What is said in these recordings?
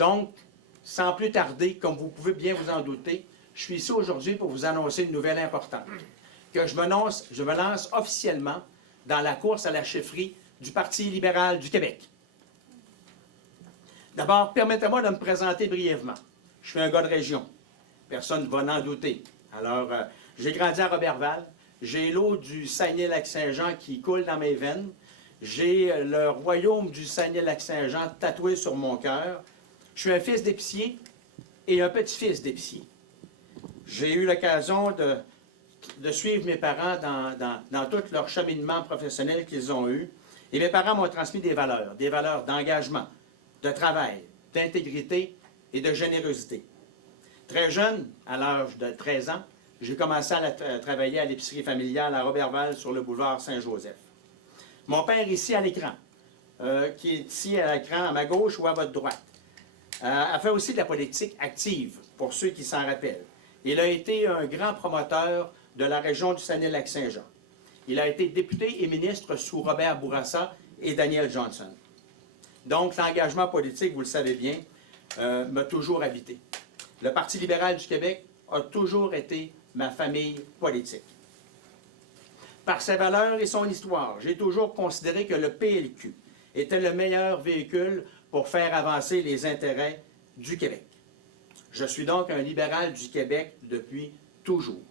Donc, sans plus tarder, comme vous pouvez bien vous en douter, je suis ici aujourd'hui pour vous annoncer une nouvelle importante, que je me lance officiellement dans la course à la chefferie du Parti libéral du Québec. D'abord, permettez-moi de me présenter brièvement. Je suis un gars de région. Personne ne va en douter. Alors, j'ai grandi à Roberval. J'ai l'eau du Saguenay-Lac-Saint-Jean qui coule dans mes veines. J'ai le royaume du Saguenay-Lac-Saint-Jean tatoué sur mon cœur. Je suis un fils d'épicier et un petit-fils d'épicier. J'ai eu l'occasion de suivre mes parents dans tout leur cheminement professionnel qu'ils ont eu. Et mes parents m'ont transmis des valeurs d'engagement, de travail, d'intégrité et de générosité. Très jeune, à l'âge de 13 ans, j'ai commencé à travailler à l'épicerie familiale à Roberval sur le boulevard Saint-Joseph. Mon père ici à l'écran, qui est ici à l'écran à ma gauche ou à votre droite, a fait aussi de la politique active, pour ceux qui s'en rappellent. Il a été un grand promoteur de la région du Saguenay-Lac-Saint-Jean. Il a été député et ministre sous Robert Bourassa et Daniel Johnson. Donc, l'engagement politique, vous le savez bien, m'a toujours habité. Le Parti libéral du Québec a toujours été ma famille politique. Par ses valeurs et son histoire, j'ai toujours considéré que le PLQ était le meilleur véhicule pour faire avancer les intérêts du Québec. Je suis donc un libéral du Québec depuis toujours.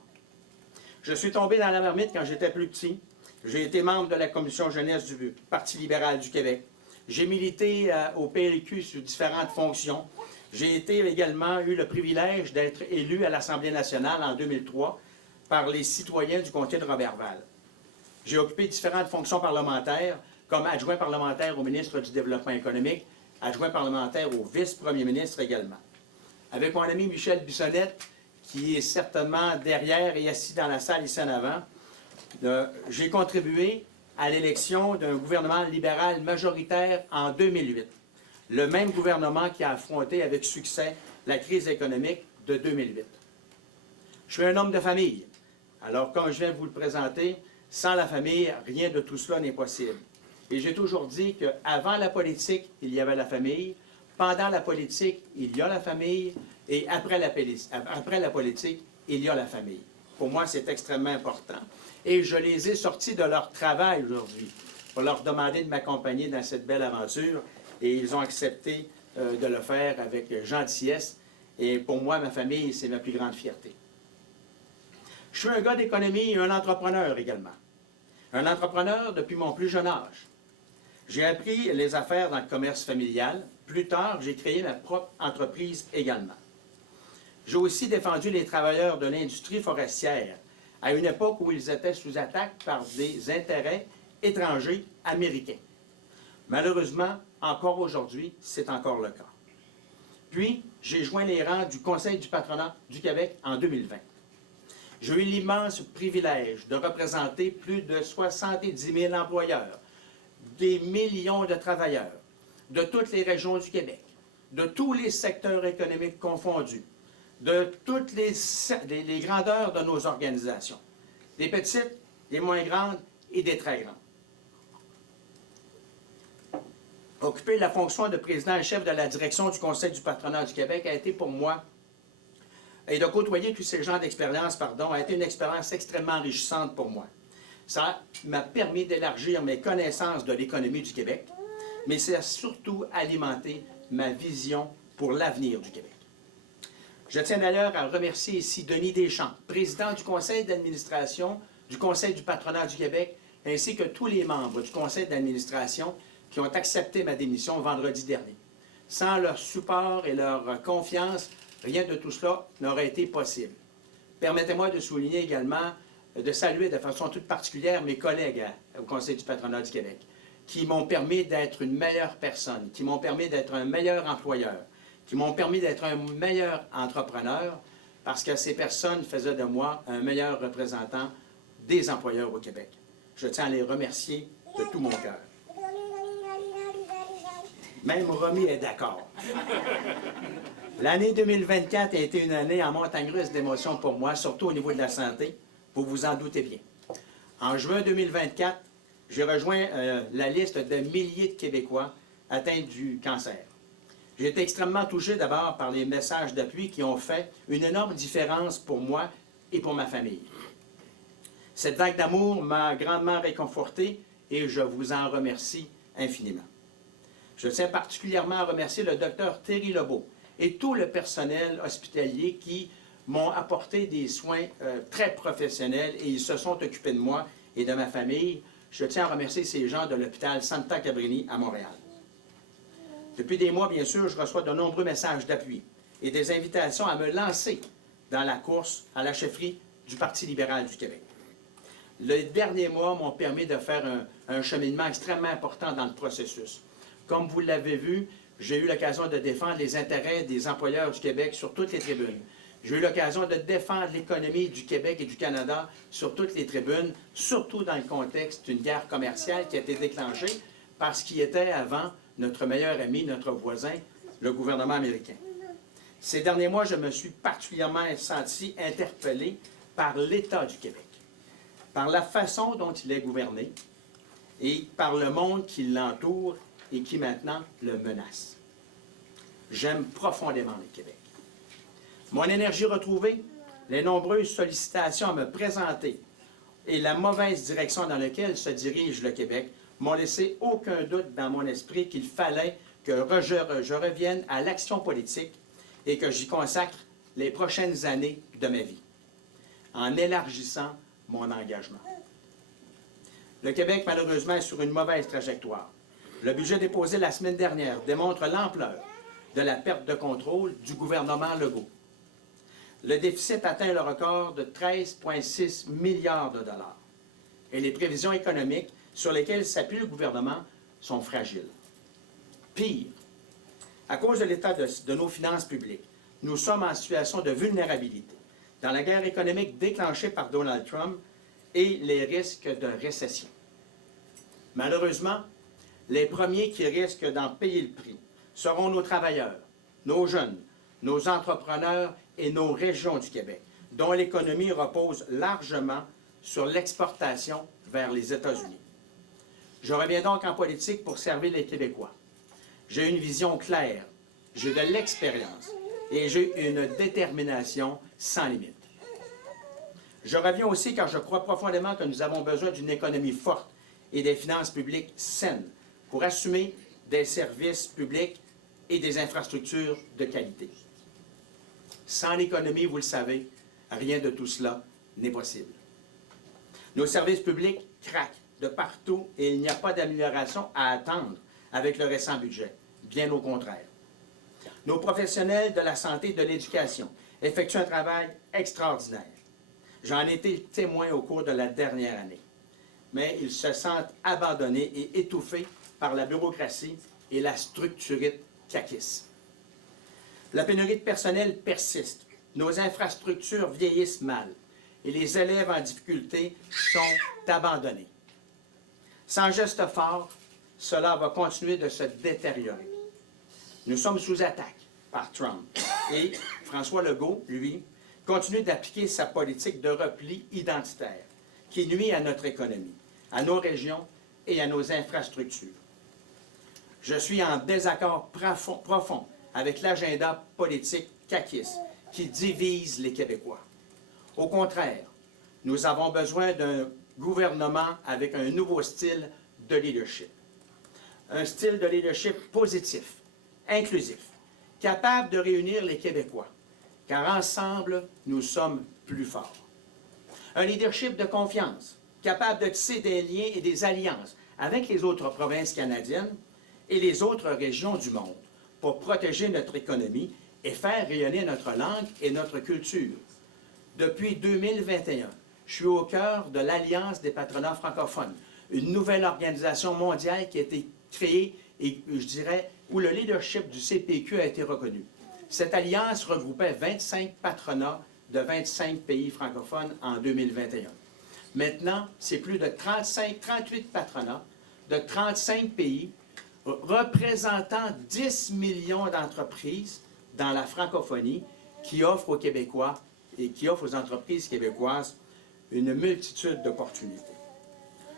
Je suis tombé dans la marmite quand j'étais plus petit. J'ai été membre de la commission jeunesse du Parti libéral du Québec. J'ai milité au PLQ sous différentes fonctions. J'ai également eu le privilège d'être élu à l'Assemblée nationale en 2003 par les citoyens du comté de Roberval. J'ai occupé différentes fonctions parlementaires, comme adjoint parlementaire au ministre du Développement économique, adjoint parlementaire au vice-premier ministre également. Avec mon ami Michel Bissonnette, qui est certainement derrière et assis dans la salle ici en avant, j'ai contribué à l'élection d'un gouvernement libéral majoritaire en 2008. Le même gouvernement qui a affronté avec succès la crise économique de 2008. Je suis un homme de famille. Alors, comme je viens de vous le présenter, sans la famille, rien de tout cela n'est possible. Et j'ai toujours dit qu'avant la politique, il y avait la famille. Pendant la politique, il y a la famille. Et après la politique, il y a la famille. Pour moi, c'est extrêmement important. Et je les ai sortis de leur travail aujourd'hui pour leur demander de m'accompagner dans cette belle aventure. Et ils ont accepté de le faire avec gentillesse. Et pour moi, ma famille, c'est ma plus grande fierté. Je suis un gars d'économie et un entrepreneur également. Un entrepreneur depuis mon plus jeune âge. J'ai appris les affaires dans le commerce familial. Plus tard, j'ai créé ma propre entreprise également. J'ai aussi défendu les travailleurs de l'industrie forestière à une époque où ils étaient sous attaque par des intérêts étrangers américains. Malheureusement, encore aujourd'hui, c'est encore le cas. Puis, j'ai joint les rangs du Conseil du patronat du Québec en 2020. J'ai eu l'immense privilège de représenter plus de 70 000 employeurs, des millions de travailleurs, de toutes les régions du Québec, de tous les secteurs économiques confondus, de toutes les grandeurs de nos organisations, des petites, des moins grandes et des très grandes. Occuper la fonction de président et chef de la direction du Conseil du patronat du Québec a été pour moi, et de côtoyer tous ces gens d'expérience, a été une expérience extrêmement enrichissante pour moi. Ça m'a permis d'élargir mes connaissances de l'économie du Québec, mais ça a surtout alimenté ma vision pour l'avenir du Québec. Je tiens d'ailleurs à remercier ici Denis Deschamps, président du conseil d'administration du Conseil du patronat du Québec, ainsi que tous les membres du conseil d'administration qui ont accepté ma démission vendredi dernier. Sans leur support et leur confiance, rien de tout cela n'aurait été possible. Permettez-moi de souligner également, de saluer de façon toute particulière mes collègues au Conseil du patronat du Québec, qui m'ont permis d'être une meilleure personne, qui m'ont permis d'être un meilleur employeur, qui m'ont permis d'être un meilleur entrepreneur, parce que ces personnes faisaient de moi un meilleur représentant des employeurs au Québec. Je tiens à les remercier de tout mon cœur. Même Romy est d'accord. L'année 2024 a été une année en montagne russe d'émotions pour moi, surtout au niveau de la santé, vous vous en doutez bien. En juin 2024, j'ai rejoint la liste de milliers de Québécois atteints du cancer. J'ai été extrêmement touché d'abord par les messages d'appui qui ont fait une énorme différence pour moi et pour ma famille. Cette vague d'amour m'a grandement réconforté et je vous en remercie infiniment. Je tiens particulièrement à remercier le docteur Thierry Lebeau et tout le personnel hospitalier qui m'ont apporté des soins très professionnels et ils se sont occupés de moi et de ma famille. Je tiens à remercier ces gens de l'hôpital Santa Cabrini à Montréal. Depuis des mois, bien sûr, je reçois de nombreux messages d'appui et des invitations à me lancer dans la course à la chefferie du Parti libéral du Québec. Les derniers mois m'ont permis de faire un cheminement extrêmement important dans le processus. Comme vous l'avez vu, j'ai eu l'occasion de défendre les intérêts des employeurs du Québec sur toutes les tribunes. J'ai eu l'occasion de défendre l'économie du Québec et du Canada sur toutes les tribunes, surtout dans le contexte d'une guerre commerciale qui a été déclenchée par ce qui était avant notre meilleur ami, notre voisin, le gouvernement américain. Ces derniers mois, je me suis particulièrement senti interpellé par l'État du Québec, par la façon dont il est gouverné et par le monde qui l'entoure et qui maintenant le menace. J'aime profondément le Québec. Mon énergie retrouvée, les nombreuses sollicitations à me présenter et la mauvaise direction dans laquelle se dirige le Québec m'ont laissé aucun doute dans mon esprit qu'il fallait que je revienne à l'action politique et que j'y consacre les prochaines années de ma vie, en élargissant mon engagement. Le Québec, malheureusement, est sur une mauvaise trajectoire. Le budget déposé la semaine dernière démontre l'ampleur de la perte de contrôle du gouvernement Legault. Le déficit atteint le record de 13,6 milliards de dollars et les prévisions économiques sur lesquelles s'appuie le gouvernement sont fragiles. Pire, à cause de l'état de nos finances publiques, nous sommes en situation de vulnérabilité dans la guerre économique déclenchée par Donald Trump et les risques de récession. Malheureusement, les premiers qui risquent d'en payer le prix seront nos travailleurs, nos jeunes, nos entrepreneurs et nos régions du Québec, dont l'économie repose largement sur l'exportation vers les États-Unis. Je reviens donc en politique pour servir les Québécois. J'ai une vision claire, j'ai de l'expérience et j'ai une détermination sans limite. Je reviens aussi car je crois profondément que nous avons besoin d'une économie forte et des finances publiques saines pour assumer des services publics et des infrastructures de qualité. Sans l'économie, vous le savez, rien de tout cela n'est possible. Nos services publics craquent de partout et il n'y a pas d'amélioration à attendre avec le récent budget, bien au contraire. Nos professionnels de la santé et de l'éducation effectuent un travail extraordinaire. J'en ai été témoin au cours de la dernière année. Mais ils se sentent abandonnés et étouffés par la bureaucratie et la structurite caquiste. La pénurie de personnel persiste, nos infrastructures vieillissent mal et les élèves en difficulté sont abandonnés. Sans geste fort, cela va continuer de se détériorer. Nous sommes sous attaque par Trump et François Legault, lui, continue d'appliquer sa politique de repli identitaire qui nuit à notre économie, à nos régions et à nos infrastructures. Je suis en désaccord profond avec l'agenda politique caquiste qui divise les Québécois. Au contraire, nous avons besoin d'un gouvernement avec un nouveau style de leadership. Un style de leadership positif, inclusif, capable de réunir les Québécois, car ensemble, nous sommes plus forts. Un leadership de confiance, capable de tisser des liens et des alliances avec les autres provinces canadiennes et les autres régions du monde pour protéger notre économie et faire rayonner notre langue et notre culture. Depuis 2021, je suis au cœur de l'Alliance des patronats francophones, une nouvelle organisation mondiale qui a été créée et, je dirais, où le leadership du CPQ a été reconnu. Cette alliance regroupait 25 patronats de 25 pays francophones en 2021. Maintenant, c'est plus de 38 patronats de 35 pays représentant 10 millions d'entreprises dans la francophonie qui offrent aux Québécois et qui offrent aux entreprises québécoises une multitude d'opportunités.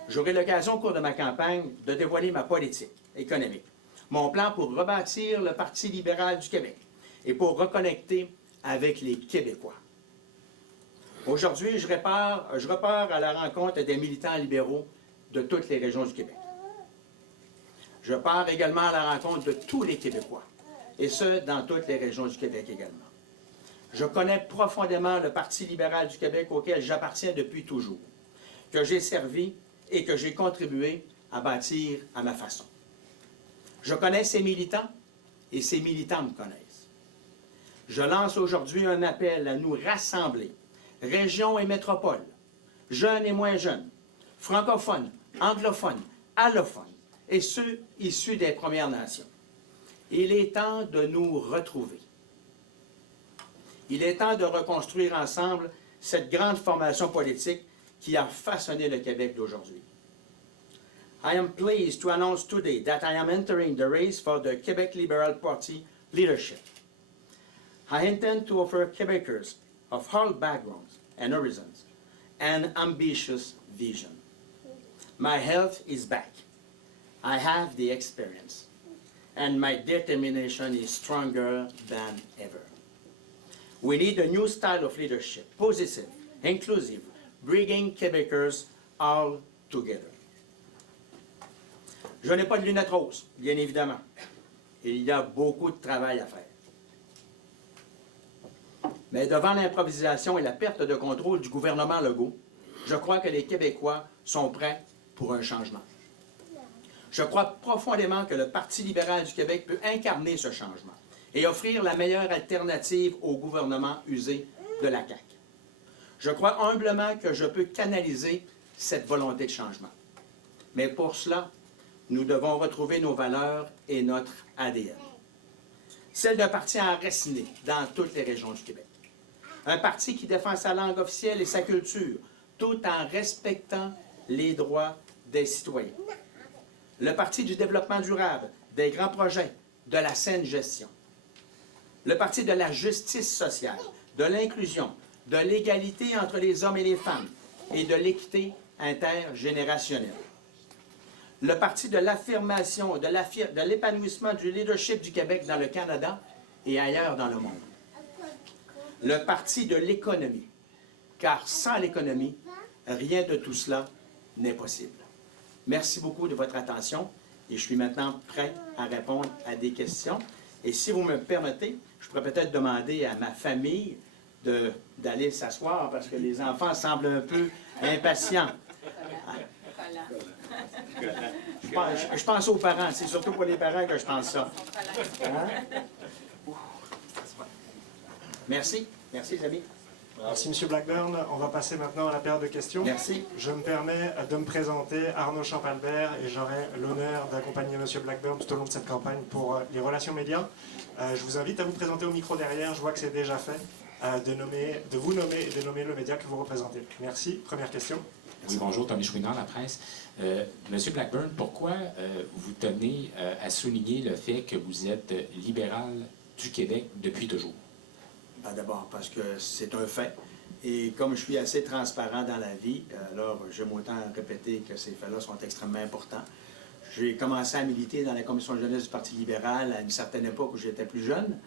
J'aurai l'occasion au cours de ma campagne de dévoiler ma politique économique mon plan pour rebâtir le Parti libéral du Québec et pour reconnecter avec les Québécois. Aujourd'hui, je repars à la rencontre des militants libéraux de toutes les régions du Québec. Je pars également à la rencontre de tous les Québécois, et ce, dans toutes les régions du Québec également. Je connais profondément le Parti libéral du Québec auquel j'appartiens depuis toujours, que j'ai servi et que j'ai contribué à bâtir à ma façon. Je connais ses militants et ses militants me connaissent. Je lance aujourd'hui un appel à nous rassembler, régions et métropoles, jeunes et moins jeunes, francophones, anglophones, allophones, et ceux issus des Premières Nations. Il est temps de nous retrouver. Il est temps de reconstruire ensemble cette grande formation politique qui a façonné le Québec d'aujourd'hui. I am pleased to announce today that I am entering the race for the Quebec Liberal Party leadership. I intend to offer Quebecers of all backgrounds and horizons an ambitious vision. My health is back. I have the experience, and my determination is stronger than ever. We need a new style of leadership, positive, inclusive, bringing Quebecers all together. Je n'ai pas de lunettes roses, bien évidemment. Il y a beaucoup de travail à faire. Mais devant l'improvisation et la perte de contrôle du gouvernement Legault, je crois que les Québécois sont prêts pour un changement. Je crois profondément que le Parti libéral du Québec peut incarner ce changement et offrir la meilleure alternative au gouvernement usé de la CAQ. Je crois humblement que je peux canaliser cette volonté de changement. Mais pour cela, nous devons retrouver nos valeurs et notre ADN. Celle d'un parti enraciné dans toutes les régions du Québec. Un parti qui défend sa langue officielle et sa culture, tout en respectant les droits des citoyens. Le Parti du développement durable, des grands projets, de la saine gestion. Le Parti de la justice sociale, de l'inclusion, de l'égalité entre les hommes et les femmes et de l'équité intergénérationnelle. Le Parti de l'affirmation, de l'épanouissement du leadership du Québec dans le Canada et ailleurs dans le monde. Le Parti de l'économie, car sans l'économie, rien de tout cela n'est possible. Merci beaucoup de votre attention et je suis maintenant prêt à répondre à des questions. Et si vous me permettez, je pourrais peut-être demander à ma famille d'aller s'asseoir parce que les enfants semblent un peu impatients. Je pense aux parents, c'est surtout pour les parents que je pense ça. Hein? Merci. Merci, les amis. Merci, M. Blackburn. On va passer maintenant à la période de questions. Merci. Je me permets de me présenter, Arnaud Champalbert, et j'aurai l'honneur d'accompagner M. Blackburn tout au long de cette campagne pour les relations médias. Je vous invite à vous présenter au micro derrière, je vois que c'est déjà fait, de vous nommer et de nommer le média que vous représentez. Merci. Première question. Oui, bonjour, Tommy Chouinard, la presse. Monsieur Blackburn, pourquoi vous tenez à souligner le fait que vous êtes libéral du Québec depuis toujours? Ben d'abord, parce que c'est un fait. Et comme je suis assez transparent dans la vie, alors j'aime autant répéter que ces faits-là sont extrêmement importants. J'ai commencé à militer dans la commission de jeunesse du Parti libéral à une certaine époque où j'étais plus jeune.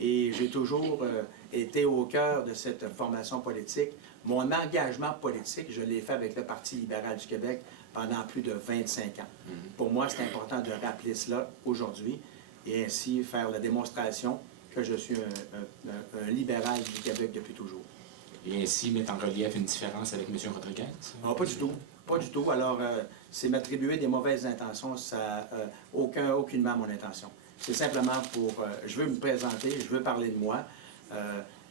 Et j'ai toujours été au cœur de cette formation politique. Mon engagement politique, je l'ai fait avec le Parti libéral du Québec pendant plus de 25 ans. Pour moi, c'est important de rappeler cela aujourd'hui et ainsi faire la démonstration que je suis un libéral du Québec depuis toujours. Et ainsi mettre en relief une différence avec M. Rodriguez? Non, pas du tout. Pas du tout. Alors, c'est m'attribuer des mauvaises intentions. Ça n'a aucunement mon intention. C'est simplement pour... je veux me présenter, je veux parler de moi.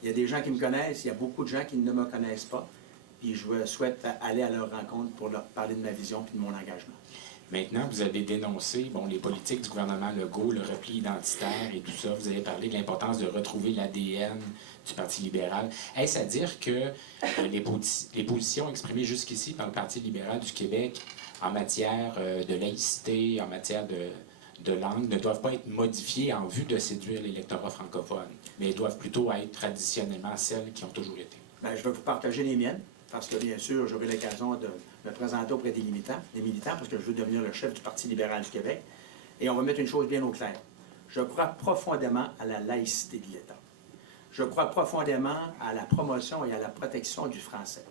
Il y a des gens qui me connaissent, il y a beaucoup de gens qui ne me connaissent pas. Puis je souhaite aller à leur rencontre pour leur parler de ma vision et de mon engagement. Maintenant, vous avez dénoncé les politiques du gouvernement Legault, le repli identitaire et tout ça. Vous avez parlé de l'importance de retrouver l'ADN du Parti libéral. Est-ce à dire que les positions exprimées jusqu'ici par le Parti libéral du Québec en matière de laïcité, en matière de langue, ne doivent pas être modifiées en vue de séduire l'électorat francophone, mais doivent plutôt être traditionnellement celles qui ont toujours été? Bien, je vais vous partager les miennes, parce que bien sûr, j'aurai l'occasion de me présenter auprès des militants, parce que je veux devenir le chef du Parti libéral du Québec. Et on va mettre une chose bien au clair. Je crois profondément à la laïcité de l'État. Je crois profondément à la promotion et à la protection du français.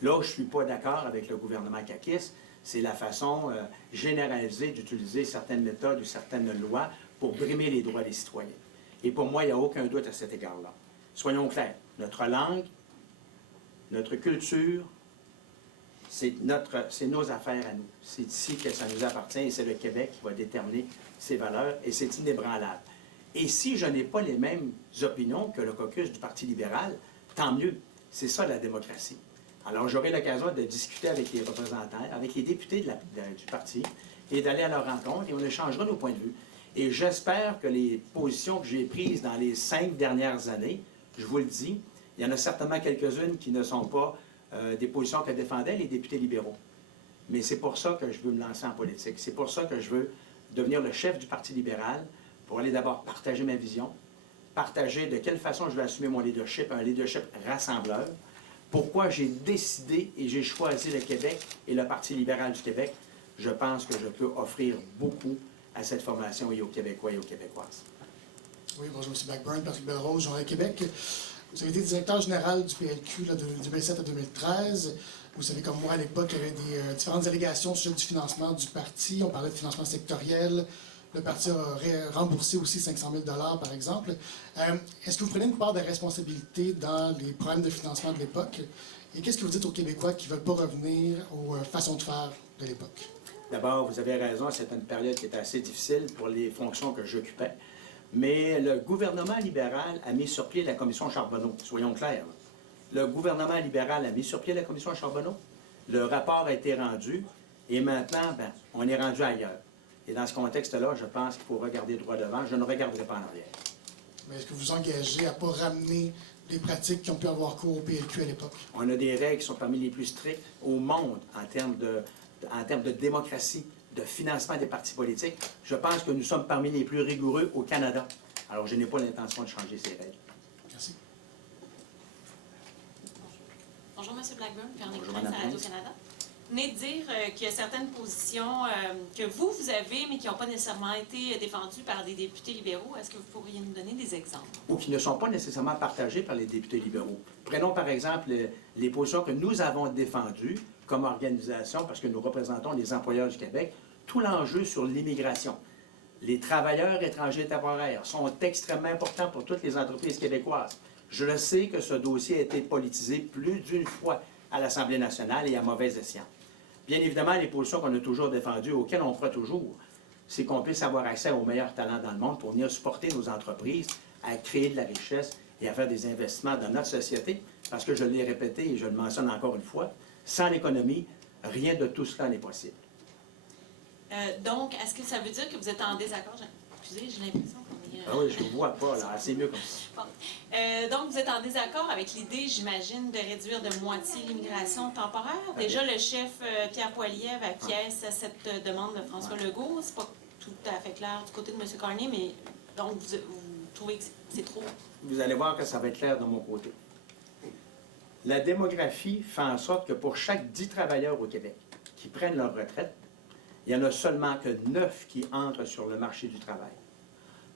Là où je ne suis pas d'accord avec le gouvernement caquiste, c'est la façon généralisée d'utiliser certaines méthodes ou certaines lois pour brimer les droits des citoyens. Et pour moi, il n'y a aucun doute à cet égard-là. Soyons clairs, notre langue, notre culture, c'est nos affaires à nous. C'est ici que ça nous appartient et c'est le Québec qui va déterminer ses valeurs et c'est inébranlable. Et si je n'ai pas les mêmes opinions que le caucus du Parti libéral, tant mieux. C'est ça la démocratie. Alors j'aurai l'occasion de discuter avec les représentants, avec les députés du parti et d'aller à leur rencontre et on échangera nos points de vue. Et j'espère que les positions que j'ai prises dans les 5 dernières années, je vous le dis, il y en a certainement quelques-unes qui ne sont pas des positions que défendaient les députés libéraux. Mais c'est pour ça que je veux me lancer en politique. C'est pour ça que je veux devenir le chef du Parti libéral pour aller d'abord partager ma vision, partager de quelle façon je vais assumer mon leadership, un leadership rassembleur, pourquoi j'ai décidé et j'ai choisi le Québec et le Parti libéral du Québec. Je pense que je peux offrir beaucoup à cette formation et aux Québécois et aux Québécoises. Oui, bonjour, M. Blackburn, Patrick Belrose, Journal Québec. Vous avez été directeur général du PLQ là, de 2007 à 2013. Vous savez, comme moi, à l'époque, il y avait des différentes allégations sur du financement du parti. On parlait de financement sectoriel. Le parti a remboursé aussi 500 000 $ par exemple. Est-ce que vous prenez une part de responsabilité dans les problèmes de financement de l'époque? Et qu'est-ce que vous dites aux Québécois qui ne veulent pas revenir aux façons de faire de l'époque? D'abord, vous avez raison, c'est une période qui était assez difficile pour les fonctions que j'occupais. Mais le gouvernement libéral a mis sur pied la commission Charbonneau. Soyons clairs. Le gouvernement libéral a mis sur pied la commission Charbonneau. Le rapport a été rendu. Et maintenant, on est rendu ailleurs. Et dans ce contexte-là, je pense qu'il faut regarder droit devant. Je ne regarderai pas en arrière. Mais est-ce que vous vous engagez à ne pas ramener les pratiques qui ont pu avoir cours au PLQ à l'époque? On a des règles qui sont parmi les plus strictes au monde en termes de démocratie, de financement des partis politiques. Je pense que nous sommes parmi les plus rigoureux au Canada. Alors, je n'ai pas l'intention de changer ces règles. Merci. Bonjour, M. Blackburn, Véronique Bonjour, Prince Mme à Radio-Canada. Vous venez de dire qu'il y a certaines positions que vous avez, mais qui n'ont pas nécessairement été défendues par des députés libéraux. Est-ce que vous pourriez nous donner des exemples? Ou qui ne sont pas nécessairement partagées par les députés libéraux. Prenons par exemple les positions que nous avons défendues comme organisation, parce que nous représentons les employeurs du Québec, tout l'enjeu sur l'immigration. Les travailleurs étrangers temporaires sont extrêmement importants pour toutes les entreprises québécoises. Je le sais que ce dossier a été politisé plus d'une fois à l'Assemblée nationale et à mauvais escient. Bien évidemment, les positions qu'on a toujours défendues, auxquelles on croit toujours, c'est qu'on puisse avoir accès aux meilleurs talents dans le monde pour venir supporter nos entreprises à créer de la richesse et à faire des investissements dans notre société, parce que je l'ai répété et je le mentionne encore une fois, sans l'économie, rien de tout cela n'est possible. Donc, est-ce que ça veut dire que vous êtes en désaccord? Excusez, j'ai l'impression qu'on est... Ah oui, je ne vous vois pas, là. C'est mieux comme ça. Bon. Donc, vous êtes en désaccord avec l'idée, j'imagine, de réduire de moitié l'immigration temporaire. Déjà, le chef Pierre Poilievre acquiesce à cette demande de François Legault. C'est pas tout à fait clair du côté de M. Carney, mais donc, vous trouvez que c'est trop? Vous allez voir que ça va être clair de mon côté. La démographie fait en sorte que pour chaque 10 travailleurs au Québec qui prennent leur retraite, il n'y en a seulement que 9 qui entrent sur le marché du travail.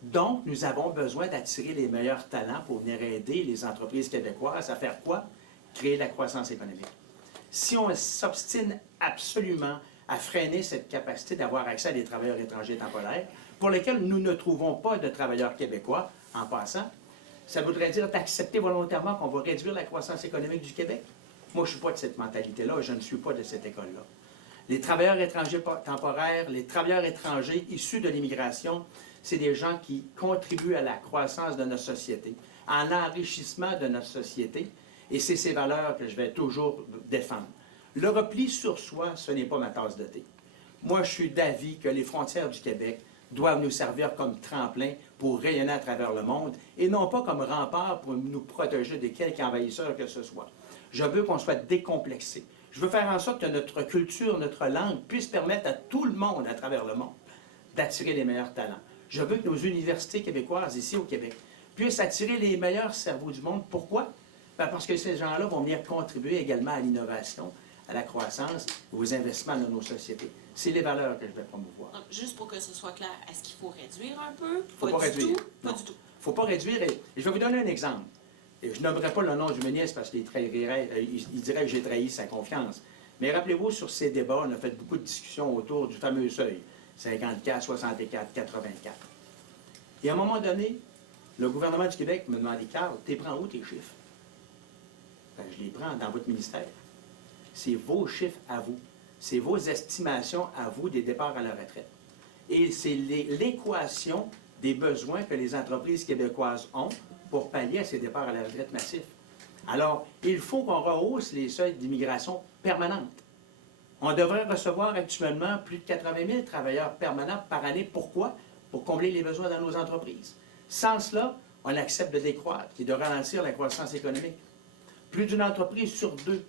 Donc, nous avons besoin d'attirer les meilleurs talents pour venir aider les entreprises québécoises à faire quoi? Créer de la croissance économique. Si on s'obstine absolument à freiner cette capacité d'avoir accès à des travailleurs étrangers temporaires, pour lesquels nous ne trouvons pas de travailleurs québécois, en passant, ça voudrait dire d'accepter volontairement qu'on va réduire la croissance économique du Québec? Moi, je ne suis pas de cette mentalité-là, je ne suis pas de cette école-là. Les travailleurs étrangers temporaires, les travailleurs étrangers issus de l'immigration, c'est des gens qui contribuent à la croissance de notre société, à l'enrichissement de notre société, et c'est ces valeurs que je vais toujours défendre. Le repli sur soi, ce n'est pas ma tasse de thé. Moi, je suis d'avis que les frontières du Québec doivent nous servir comme tremplin pour rayonner à travers le monde, et non pas comme rempart pour nous protéger de quelque envahisseur que ce soit. Je veux qu'on soit décomplexé. Je veux faire en sorte que notre culture, notre langue puisse permettre à tout le monde à travers le monde d'attirer les meilleurs talents. Je veux que nos universités québécoises ici au Québec puissent attirer les meilleurs cerveaux du monde. Pourquoi? Parce que ces gens-là vont venir contribuer également à l'innovation, à la croissance et aux investissements dans nos sociétés. C'est les valeurs que je vais promouvoir. Donc, juste pour que ce soit clair, est-ce qu'il faut réduire un peu? Faut pas réduire. Tout? Pas Non. du tout. Il ne faut pas réduire. Et je vais vous donner un exemple. Et je nommerai pas le nom du ministre parce qu'il il dirait que j'ai trahi sa confiance. Mais rappelez-vous, sur ces débats, on a fait beaucoup de discussions autour du fameux seuil. 54, 64, 84. Et à un moment donné, le gouvernement du Québec me demandait, Carl, tu prends où tes chiffres? Ben, je les prends dans votre ministère. C'est vos chiffres à vous. C'est vos estimations à vous des départs à la retraite. Et c'est l'équation des besoins que les entreprises québécoises ont pour pallier à ces départs à la retraite massifs. Alors, il faut qu'on rehausse les seuils d'immigration permanente. On devrait recevoir actuellement plus de 80 000 travailleurs permanents par année. Pourquoi? Pour combler les besoins dans nos entreprises. Sans cela, on accepte de décroître et de ralentir la croissance économique. Plus d'une entreprise sur deux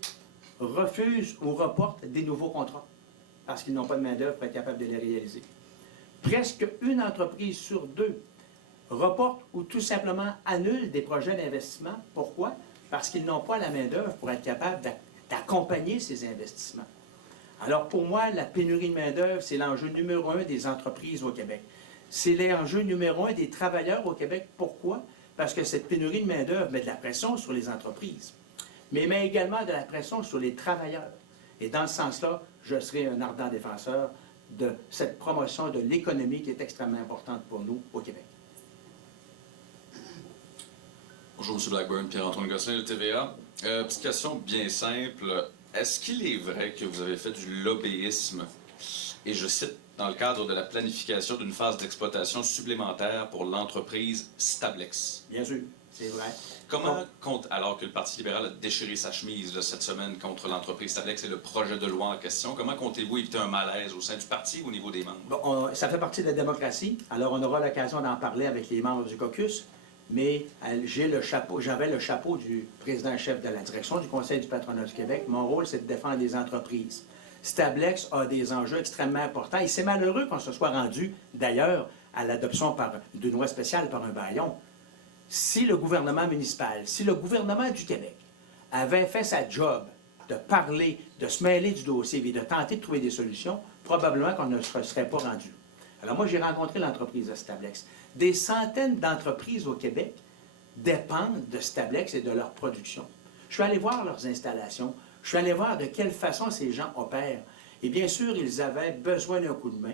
refuse ou reporte des nouveaux contrats parce qu'ils n'ont pas de main-d'œuvre pour être capables de les réaliser. Presque une entreprise sur deux reporte ou tout simplement annule des projets d'investissement. Pourquoi? Parce qu'ils n'ont pas la main-d'œuvre pour être capables d'accompagner ces investissements. Alors pour moi, la pénurie de main-d'œuvre, c'est l'enjeu numéro un des entreprises au Québec. C'est l'enjeu numéro un des travailleurs au Québec. Pourquoi? Parce que cette pénurie de main-d'œuvre met de la pression sur les entreprises, mais met également de la pression sur les travailleurs. Et dans ce sens-là, je serai un ardent défenseur de cette promotion de l'économie qui est extrêmement importante pour nous au Québec. Bonjour, M. Blackburn, Pierre-Antoine Gosselin de TVA. Petite question bien simple. Est-ce qu'il est vrai que vous avez fait du lobbyisme, et je cite, dans le cadre de la planification d'une phase d'exploitation supplémentaire pour l'entreprise Stablex? Bien sûr, c'est vrai. Comment compte, alors que le Parti libéral a déchiré sa chemise là, cette semaine contre l'entreprise Stablex et le projet de loi en question, comment comptez-vous éviter un malaise au sein du parti ou au niveau des membres? Bon, ça fait partie de la démocratie, alors on aura l'occasion d'en parler avec les membres du caucus, mais j'avais le chapeau du président-chef de la direction du Conseil du patronat du Québec. Mon rôle, c'est de défendre les entreprises. Stablex a des enjeux extrêmement importants et c'est malheureux qu'on se soit rendu, d'ailleurs, à l'adoption d'une loi spéciale par un baillon. Si le gouvernement municipal, si le gouvernement du Québec avait fait sa job de parler, de se mêler du dossier et de tenter de trouver des solutions, probablement qu'on ne se serait pas rendu. Alors moi, j'ai rencontré l'entreprise de Stablex. Des centaines d'entreprises au Québec dépendent de Stablex et de leur production. Je suis allé voir leurs installations, je suis allé voir de quelle façon ces gens opèrent. Et bien sûr, ils avaient besoin d'un coup de main,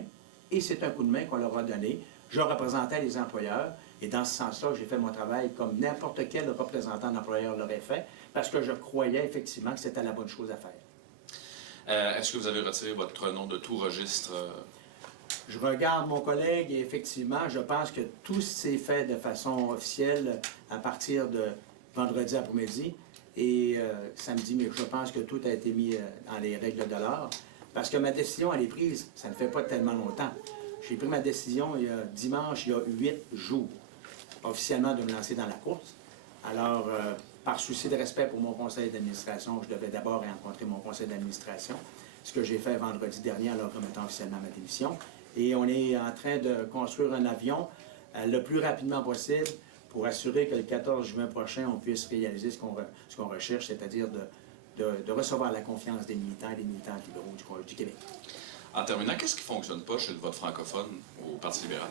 et c'est un coup de main qu'on leur a donné. Je représentais les employeurs, et dans ce sens-là, j'ai fait mon travail comme n'importe quel représentant d'employeur l'aurait fait, parce que je croyais effectivement que c'était la bonne chose à faire. Est-ce que vous avez retiré votre nom de tout registre? Je regarde mon collègue et effectivement, je pense que tout s'est fait de façon officielle à partir de vendredi après-midi et samedi, mais je pense que tout a été mis dans les règles de l'art parce que ma décision, elle est prise, ça ne fait pas tellement longtemps. J'ai pris ma décision dimanche, il y a 8 jours, officiellement de me lancer dans la course. Alors, par souci de respect pour mon conseil d'administration, je devais d'abord rencontrer mon conseil d'administration, ce que j'ai fait vendredi dernier en leur remettant officiellement ma démission. Et on est en train de construire un avion le plus rapidement possible pour assurer que le 14 juin prochain, on puisse réaliser ce qu'on recherche, c'est-à-dire de recevoir la confiance des militants et des militantes libéraux du Québec. En terminant, qu'est-ce qui ne fonctionne pas chez le vote francophone au Parti libéral?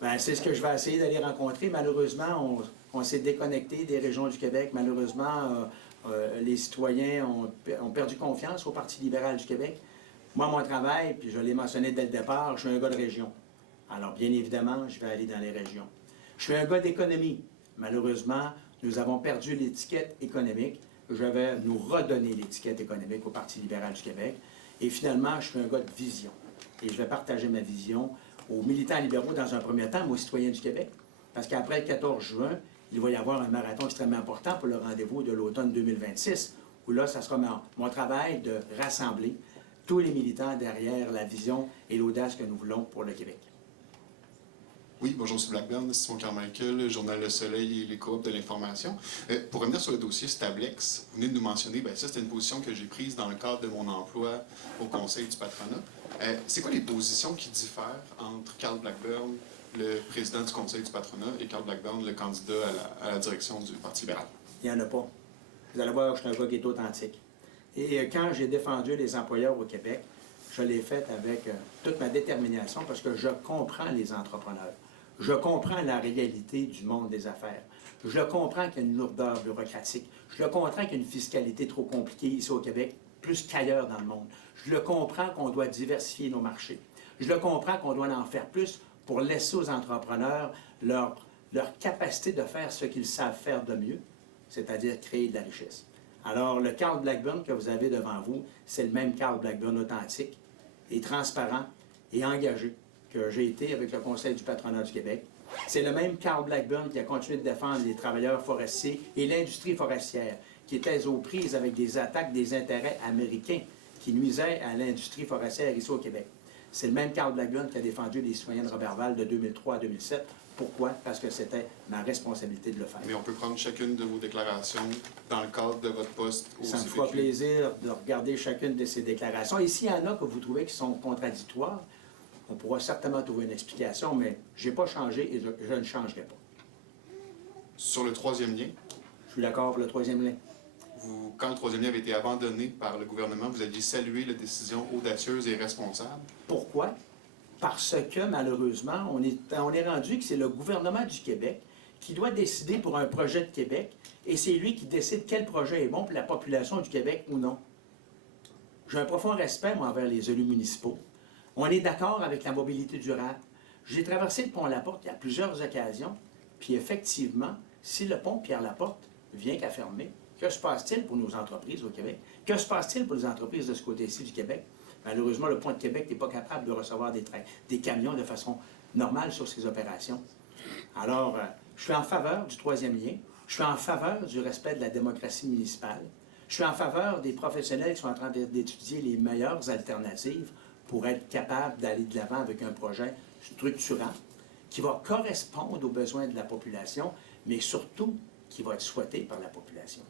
Bien, c'est ce que je vais essayer d'aller rencontrer. Malheureusement, on s'est déconnecté des régions du Québec. Malheureusement, les citoyens ont perdu confiance au Parti libéral du Québec. Moi, mon travail, puis je l'ai mentionné dès le départ, je suis un gars de région. Alors, bien évidemment, je vais aller dans les régions. Je suis un gars d'économie. Malheureusement, nous avons perdu l'étiquette économique. Je vais nous redonner l'étiquette économique au Parti libéral du Québec. Et finalement, je suis un gars de vision. Et je vais partager ma vision aux militants libéraux dans un premier temps, mais aux citoyens du Québec. Parce qu'après le 14 juin, il va y avoir un marathon extrêmement important pour le rendez-vous de l'automne 2026, où là, ça sera mon travail de rassembler tous les militants derrière la vision et l'audace que nous voulons pour le Québec. Oui, bonjour, c'est Blackburn, Simon Carmichael, Journal Le Soleil et les Coop de l'information. Pour revenir sur le dossier Stablex, vous venez de nous mentionner, ça c'était une position que j'ai prise dans le cadre de mon emploi au Conseil du patronat. C'est quoi les positions qui diffèrent entre Carl Blackburn, le président du Conseil du patronat, et Carl Blackburn, le candidat à la direction du Parti libéral? Il n'y en a pas. Vous allez voir, je suis un gars qui est authentique. Et quand j'ai défendu les employeurs au Québec, je l'ai fait avec toute ma détermination parce que je comprends les entrepreneurs. Je comprends la réalité du monde des affaires. Je comprends qu'il y a une lourdeur bureaucratique. Je comprends qu'il y a une fiscalité trop compliquée ici au Québec, plus qu'ailleurs dans le monde. Je le comprends qu'on doit diversifier nos marchés. Je le comprends qu'on doit en faire plus pour laisser aux entrepreneurs leur capacité de faire ce qu'ils savent faire de mieux, c'est-à-dire créer de la richesse. Alors, le Carl Blackburn que vous avez devant vous, c'est le même Carl Blackburn authentique et transparent et engagé que j'ai été avec le Conseil du patronat du Québec. C'est le même Carl Blackburn qui a continué de défendre les travailleurs forestiers et l'industrie forestière, qui étaient aux prises avec des attaques des intérêts américains qui nuisaient à l'industrie forestière ici au Québec. C'est le même Carl Blackburn qui a défendu les citoyens de Roberval de 2003 à 2007. Pourquoi? Parce que c'était ma responsabilité de le faire. Mais on peut prendre chacune de vos déclarations dans le cadre de votre poste au Ça me CPQ. fera plaisir de regarder chacune de ces déclarations. Et s'il y en a que vous trouvez qui sont contradictoires, on pourra certainement trouver une explication, mais je n'ai pas changé et je ne changerai pas. Sur le troisième lien, Je suis d'accord pour le troisième lien. quand le troisième lien avait été abandonné par le gouvernement, vous aviez salué la décision audacieuse et responsable. Pourquoi? Parce que, malheureusement, on est rendu que c'est le gouvernement du Québec qui doit décider pour un projet de Québec, et c'est lui qui décide quel projet est bon pour la population du Québec ou non. J'ai un profond respect, moi, envers les élus municipaux. On est d'accord avec la mobilité durable. J'ai traversé le pont Laporte à plusieurs occasions, puis effectivement, si le pont Pierre-Laporte vient qu'à fermer, que se passe-t-il pour nos entreprises au Québec? Que se passe-t-il pour les entreprises de ce côté-ci du Québec? Malheureusement, le pont de Québec n'est pas capable de recevoir des camions de façon normale sur ses opérations. Alors, je suis en faveur du troisième lien. Je suis en faveur du respect de la démocratie municipale. Je suis en faveur des professionnels qui sont en train d'étudier les meilleures alternatives pour être capables d'aller de l'avant avec un projet structurant qui va correspondre aux besoins de la population, mais surtout qui va être souhaité par la population.